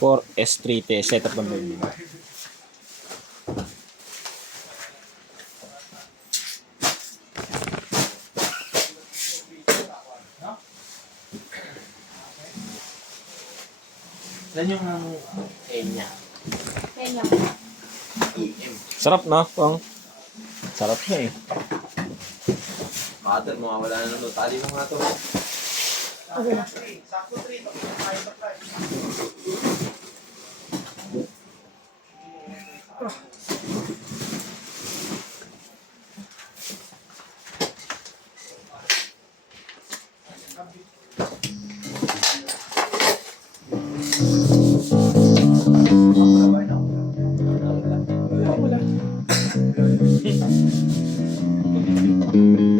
4S3T setup ng baby. Yan yung aim niya. Yan lang. EM. Sarap na, pang. Sarap na eh. Cutter, mawawala na ng tali mo nga ito. Okay na.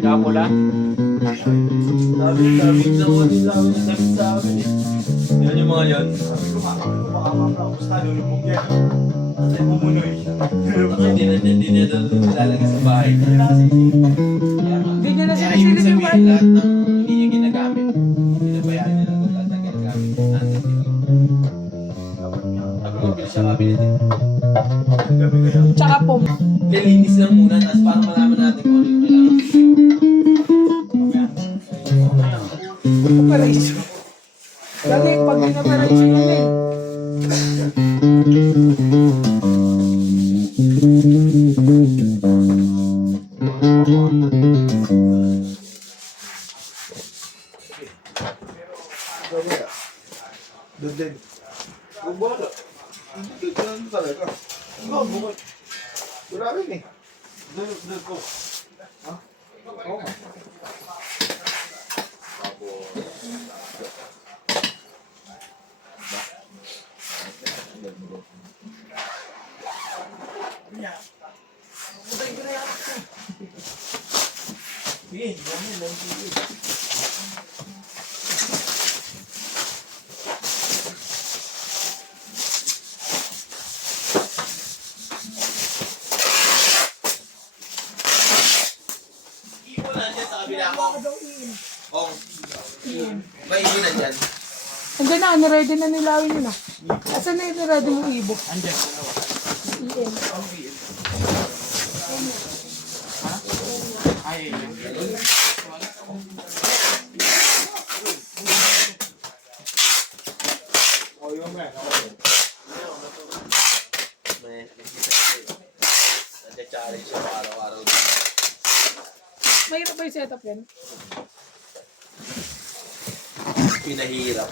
Kapula? Sabi na sa akin eh. Yan yung mga yan. Sabi ko nga, baka mapapos na lulubog yan. Ay, bumunoy. Hindi na lalagay sa bahay. Hindi niya na Kaya ibig sinasilip yung sabihin lahat ng hindi niya ginagamit. Pinabayaan niya lang lahat ng ginagamit. Nandun dito. Sabi ko, bilis siya kabilit eh. Gabi kaya. Tsaka pom. Nilinis lang muna, tapos para malaman natin kung ano yung kailangan. Operation. Lagi, pag in-operation yun eh. Doon din. Bumala. Doon talaga. Oo, bukod. Wala rin eh. Doon ko. Ha? Oo. Iwan nandiyan sa kabila ko. Kung, may iwan nandiyan. Andiyan na, niready na nilawin yun ah. Asan na yung niready mong ibo? Andiyan. EM. O, yung nga. May nagka-challenge siya araw-araw. Mahirap ba yung setup yan? Pinahirap.